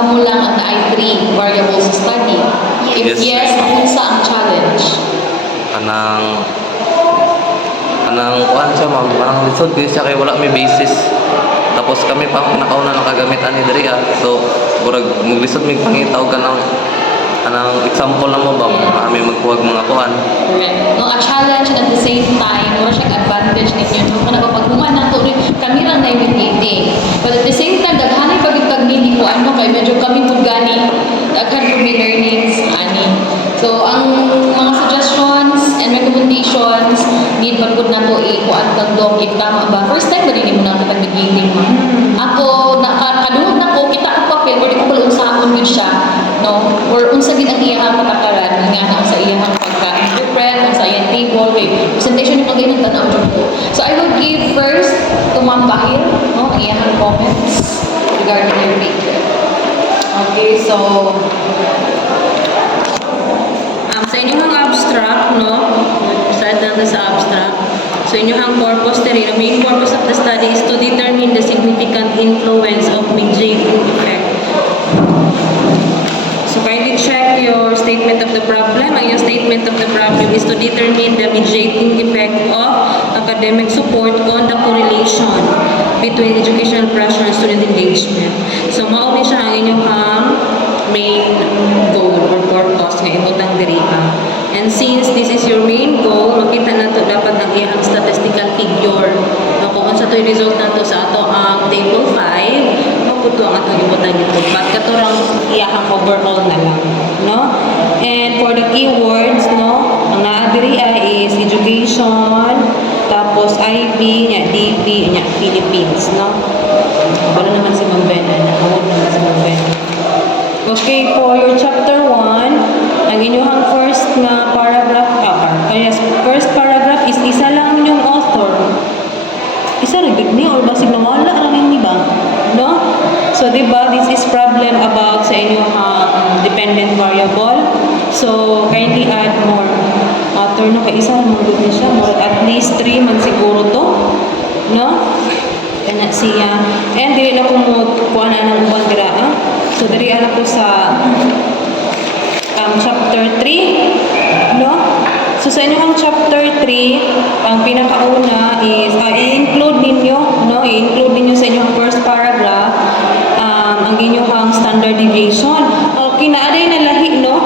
amo lang ang naay 3 variables sa study? If Yes. yes, unsa ang challenge? Anang kuan siya ma'am, parang lisod din siya kay wala may basis. Tapos kami pa ang pinakauna nakagamit ani diri So, murag maglisod mig pangitaw ka ng anang example na mo ba kami magkuwag mga kuan. Correct. No, a challenge and at the same time, wala siyang advantage ninyo. No, kung nakapaghuman na ito, kami lang naimitating. But at the same time, daghanay pag-ibig ko ano, kay medyo kami gani, daghan po may learnings, ani. So, ang mga suggestions and recommendations, need ba po na ito ikuan kang dog, if tama ba? First time ba rin mo na kapag-meeting mo? Ako, kadungog na ko, kita ko papel, or di ko pala unsaon yun siya, no? Or unsa din ang iyahang patakaran, nga na sa iyahang pagka-interpret, ang sa iyang table, okay, presentation yung pag-inig, tanaw dyan ko. So, I will give first to Ma'am Bahir, no? Ang iyahang comments regarding your paper. Okay, so sa inyong abstract, no? Start natin sa abstract. So inyong purpose diri, the main purpose of the study is to determine the significant influence of mediating effect. So kindly check your statement of the problem. And your statement of the problem is to determine the mediating effect of academic support on the correlation between educational pressure and student engagement. So mauni siya ang inyong main goal or purpose nga ibutang diri. And since this is your main goal, makita na to dapat ang iyang statistical figure. No, kung unsa to'y result nato sa ato ang table 5, maputo ang atong ibutang dito. But katurang iyang overall na lang, no? And for the keywords, no, ang naa diri is education, tapos IB, nya DB, nya Philippines, no? Wala naman si Ma'am Ben, nakawag naman si Ma'am Ben. Okay, for your chapter 1, ang inyong first na paragraph, first paragraph is isa lang yung author. Isa rin ni or basig na wala lang yung iba, no? So, diba, this is problem about sa inyong dependent variable. So, kindly add more author, no? Kaya isa lang good na siya. More at least 3 man siguro to, no? Kaya siya. And dili na kumuha na ng ubang gira, So, dari alam ko sa chapter 3, no? So, sa inyong chapter 3, ang pinakauna is, i-include ninyo, no? I-include ninyo sa inyong first paragraph, ang inyong standard deviation. Okay, naaday na lahi, no?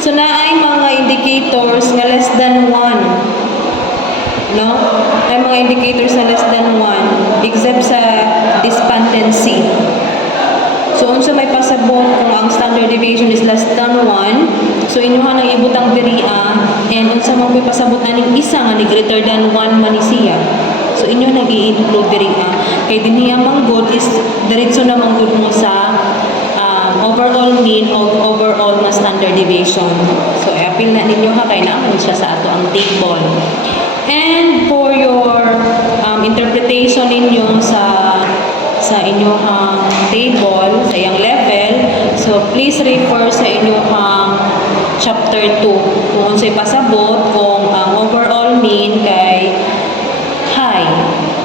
So, naay mga indicators na less than 1, no? Ay mga indicators na less than 1, except sa despondency. So, unsa may pasabot kung ang standard deviation is less than 1, so inyuhan ang ibutang diri and unsa mo may pasabot aning isa nga ni greater than 1 man siya. So, inyo nag-i-include diri kay dinhiya manggod is diretso na manggod mo sa overall mean o overall na standard deviation. So, i-appeal na ninyo kay naman siya sa ato ang table. And for your interpretation ninyo sa inyong table, sa iyang level, so please refer sa inyong chapter 2 kung unsay pasabot kung ang overall mean kay high,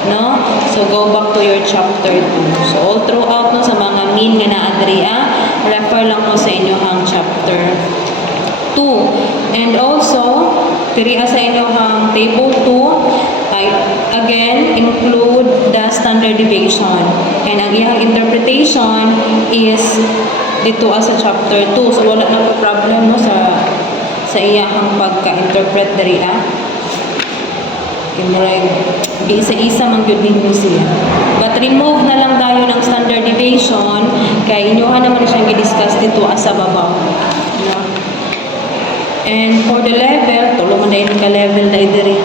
no? So go back to your chapter 2. So all throughout no sa mga mean nga naa diri refer lang po sa inyong chapter 2. And also diri sa inyong table 2, again, include the standard deviation. And ang iyang interpretation is dito sa chapter 2. So, wala na po problem no, sa iyang pagka-interpret diri. Kimurag, isa-isa man yun ninyo siya. But remove na lang tayo ng standard deviation kay inyuhan naman siyang i-discuss dito sa babaw. No? And for the level, tulungan na yung ka-level na diri.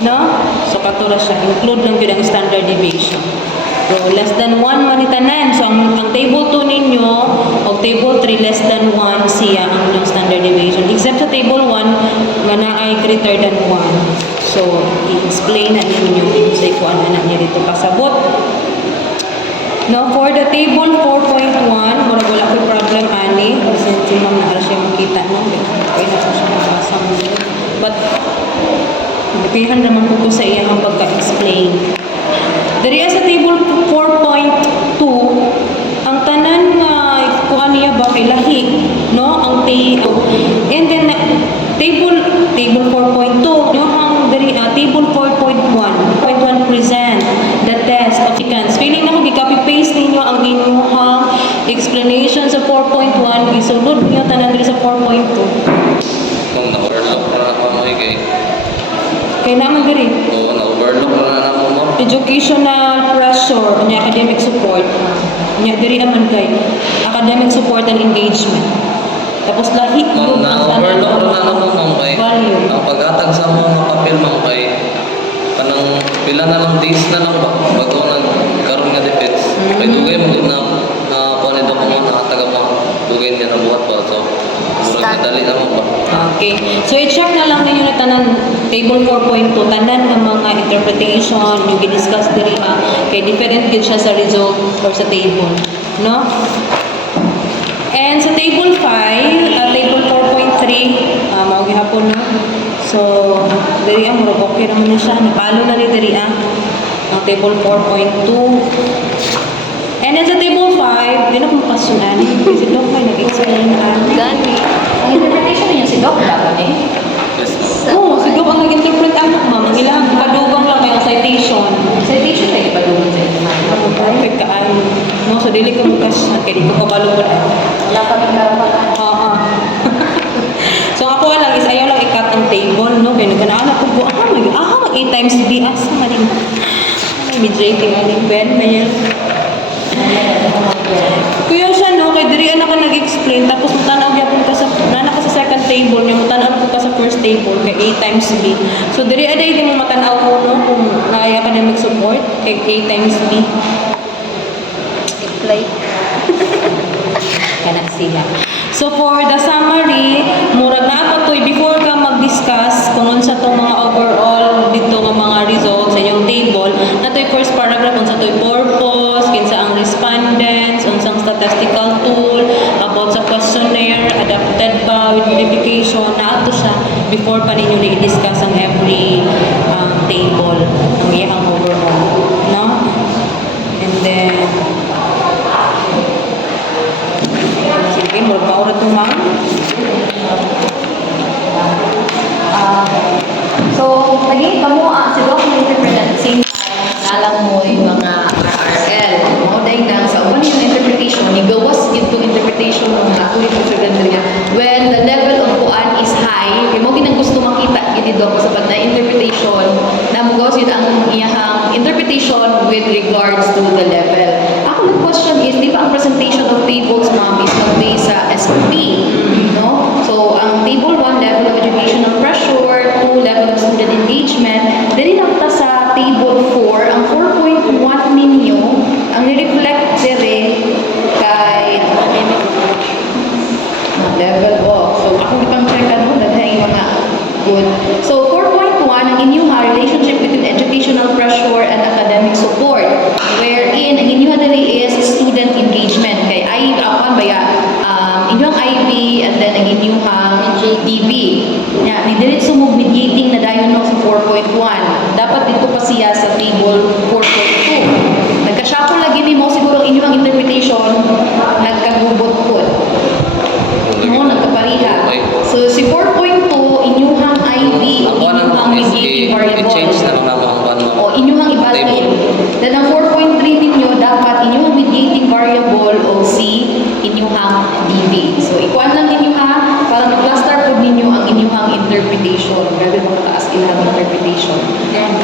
No? So, katura siya. Include lang yun ang standard deviation. So, less than 1 manitanan. So, ang table 2 ninyo, o table 3, less than 1 siya ang inyong standard deviation. Except sa table 1, nga na ay greater than 1. So, i-explain na ninyo sa ikuan na niya dito pasabot. Now, for the table 4.1, mura wala ko problem ani. Kasi si ma'am na siya makita no. Okay na siya mabasa mo. But, bitihan naman po sa iyang pagka-explain. Dari sa table 4.2, ang isulod niyo tanan diri sa 4.2. Kung na-overlock na ako mo kay Kay naman diri. oo, na-overlock na na mo. Educational pressure, unya academic support. Unya diri naman kay academic support and engagement. Tapos lahi Ma'am, yun ang tanan na-overlock ng na na mo ma'am kay value. ang pag-atag sa mga papel ma'am kay kanang pila na lang days na lang ba bago nagkaroon nga defense. Kay dugay mo na kuan ito ko mo nakataga mo dugay niya na buhat pa so murag dali na mo ba. Okay. So, i-check na lang ninyo na tanan table 4.2, tanan ng mga interpretation, yung gidiscuss diri kay different gid siya sa result or sa table. No? And sa table 5, table 4.3, mao gihapon no? So, diri ang murag okay naman na siya. Napalo na ni diri ang table 4.2. And then sa table 5, di na kung pasunan. Kasi doon kayo nag-explain na. Gani. Ang interpretation niya si Doc dapat eh. Yes ma'am. Oo, siguro ang nag-interpret anak, ma'am. Ang ilang padugang lang may citation. Citation na ipadulong sa inyo. Perfect ka ano. No, so dili ka mukas na kaya di ko kabalungan. Wala pa rin karapatan. Oo. So ako lang is ayaw lang i-cut ang table, no? Kaya nagkanaan ako po, mag 8 times B. Asa maling. May JT maling Ben, may kuya siya, no? Kaya diri na ka nag-explain, tapos mutanaw gyapon ka sa, nana ka sa second table, yung mutanaw ko ka sa first table, kay A times B. So diri aday di mo matanaw ko, no? Kung naaya ka na mag-support, kay A times B. Play. Kana siya. So for the summary, murag na ako toy before ka mag-discuss kung unsa tong mga overall dito nga mga results sa inyong table, natoy first paragraph unsa toy purpose, kinsa ang respondents, unsang statistical tool, about sa questionnaire, adapted ba with modification, na ato siya before pa ninyo i-discuss ang every table ng iyang overall, no? And then sige, magpaurat mo ma'am. So, naging kamuha si Doc interpret at the same time, alam mo yung mga RRL. Mo dahil na sa uban yung interpretation, igawas ito interpretation ng mga ulit sa secondary. When the level of kuan is high, kaya mo ginang gusto makita gini Doc sa pag na interpretation, na mo gawas yun ang iyahang interpretation with regards to the level. Ako the question is, di ba ang presentation of tables, ma'am, is based sa SOP, no? So, ang table 1, level of educational pressure, 2, level of student engagement, dali lang ta sa table 4, ang 4.1 ninyo, ang nireflect dire kay level of. So, ako ipang check ano, dahil mga good. So, 4.1, ang inyong relationship between educational pressure and academic support, wherein ang inyong dali is student engagement. Kay ay apan baya inyong IB and then ang inyong DB. Yeah, ni dili sumog mediating na dayon no sa 4.1. Dapat dito pa siya sa table 4.2. Nagka-shuffle lagi ni mo siguro inyong interpretation nagkagubot po. No, nagkapariha. So si 4.2 inyong IB, Ang kuan inyong naman is mediating variable. i-change na lang naman ang kuan mo. O inyong evaluate. Then ang 4.3 ninyo, dapat inyong mediating variable o C, inyong DB. So ikuan lang ninyo ha, para mag-cluster po ninyo ang inyong interpretation. Grabe makataas ilang interpretation.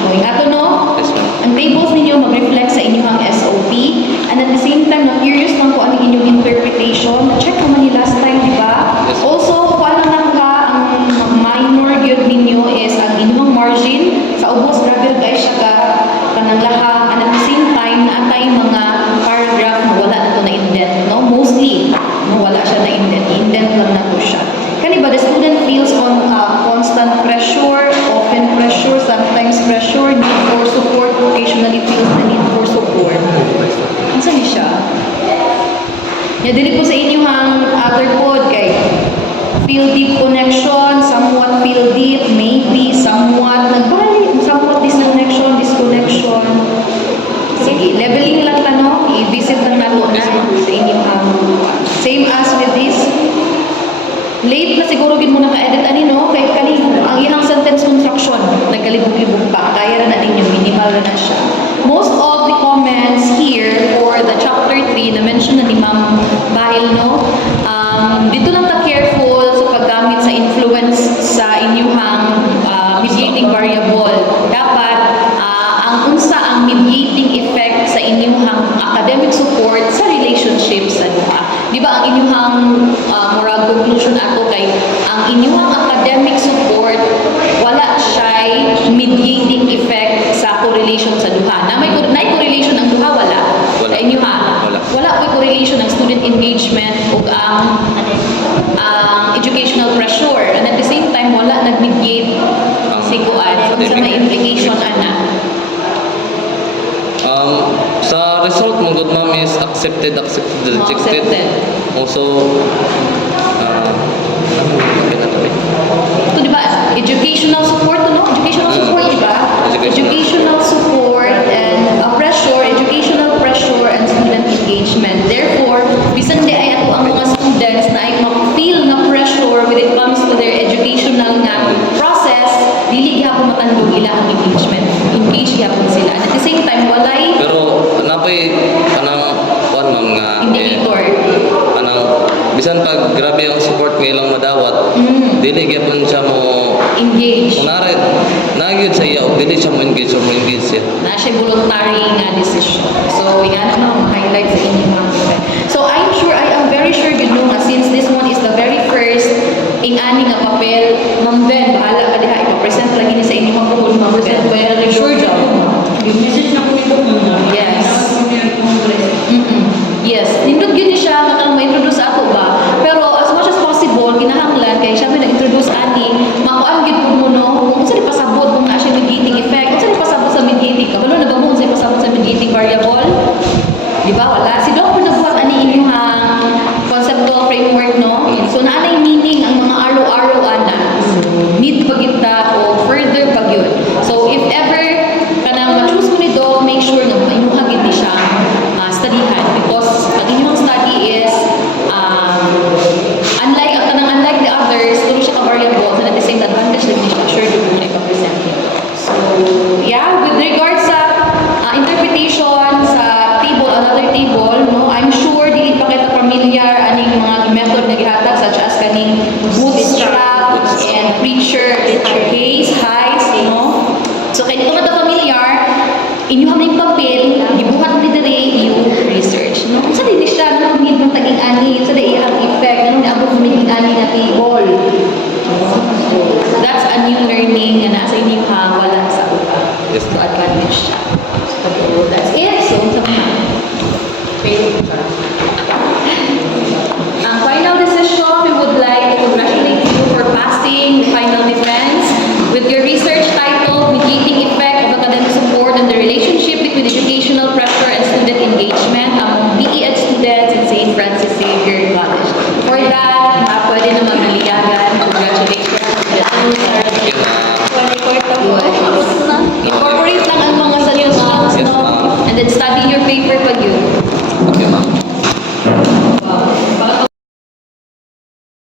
So ingato no, Yes ma'am. ang tables ninyo mag-reflect sa inyong SOP, and at the same time, na-curious lang po ang inyong interpretation. Na-check naman ni last time, di ba? Yes. Also, kuan lang ka, ang minor yun ninyo is ang inyong margin. Sa ubos, grabe guys siya ka kanang laha, and at the same time, naatay mga paragraph na wala na to na indent, no? Mostly, no, wala siya na indent. Indent lang na to siya. Kani ba, the student feels on constant pressure, often pressure, sometimes pressure, need for support, occasionally feels the need for support. Ano saan siya? Ya, dili po sa inyo ang other pod kay feel deep connection, somewhat feel deep, maybe, somewhat nagbalik, somewhat disconnection, disconnection. Sige, leveling lang tanong, i-visit lang nato na sa inyong same as with this. Late na siguro gid mo naka-edit ani no, kay kani ang iyang sentence construction nagkalibog-libog pa, kaya na ninyo minimal na siya. Most of the comments here for the chapter 3 na mention na ni Ma'am Bahil no, dito moral conclusion ato kay ang inyong academic support wala siya mediating effect sa correlation sa duha. Na may correlation ang duha wala. Wala. Sa inyo ha. Wala. Wala may correlation ang student engagement ug ang educational pressure, and at the same time wala nag-mediate Ang si kuan so sa may implication ana. Sa result mo good ma'am is accepted, rejected. Accepted. Also, Ito di ba educational support no? Educational support di ba? Educational support and educational pressure and student engagement. Therefore, bisan di ay ato ang mga students na ay ma-feel na pressure when it comes to their educational nga process, dili gyapon matandog ilang engagement. Engage gyapon sila. And at the same time, walay pero napay kanang kuan ma'am nga indicator. kanang bisan pag grabe ang support nga ilang madawat, dili gyapon siya mo Engage. kunare nagyud sa iya og dili siya mo engage or mo engage siya. Na siya voluntary nga decision. So, yan ano, highlight sa inyong mga event. So, I'm sure, I am very sure good no nga since this one is the very first ing-ani nga papel, Ma'am Ben, bahala ka diha, ipapresent lagi ni sa inyong mga buhol, Ma'am Ben. Sure job. Message na po ito muna. Yes. Yes. Nindot yun ni siya, nga ma-introduce ako ba? Pero as much as possible, kinahanglan, kaya siya may na-introduce ani, makuan gid ko mo no, kung saan ipasabot kung na siya mediating effect, kung saan ipasabot sa mediating, kabalo na ba mo kung saan ipasabot sa mediating variable? Di ba? Wala. Si Dr. nagbuhat ani inyong conceptual framework, no? So, naanay meaning ang mga araw-araw ana. Need pagita o further pagyud. So, if ever kanang ma-choose mo ni Doc, make sure na mainuha gid ni siya studyhan because ang inyong study is unlike the others, tuloy siya ka-variables and at the same advantage lang ni siya. Sure, doon mo na ipapresent niya. So, yeah, with regards sa interpretation sa table, another table, no, I'm sure dili pa kita familiar aning mga method na gihatag such as kaning bootstrap and preacher case, heights, no? So, kaya dito na familiar, inyo hamay papel, gibuhat ni dire yung research, no? Sa din siya no need ng taging ani, sa din ang effect, ano ni abot ng ani na table. That's a new learning na nasa inyo ha, wala sa utak. Yes. So, advantage siya. So, that's it. So, sa mga.